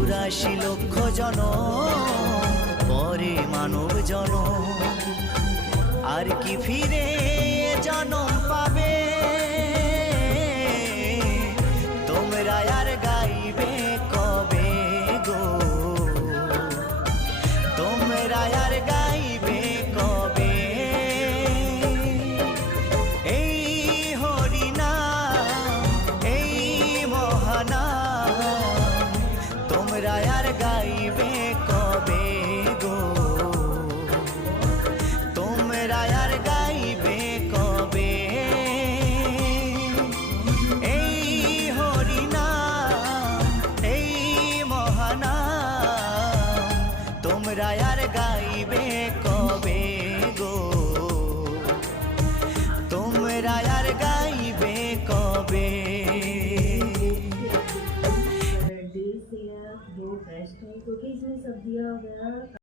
84 লক্ষ জনম পরে মানব জনম, আর কি ফিরে জনম পাবে? তোমরা আর গাইবে কবে গো? তোমরা আর গাইবে কবে? এই হরিনাম, এই মহানাম, তোমরা আর গাইবে কবে গো? তোমরা আর গাইবে কবে? এই হরিনাম, এই মহানাম, তোমরা আর গাইবে কবে গো? তোমরা আর গাইবে কবে? डेज से या 2 बेस्ट है क्योंकि इसमें सब्जियां वगैरह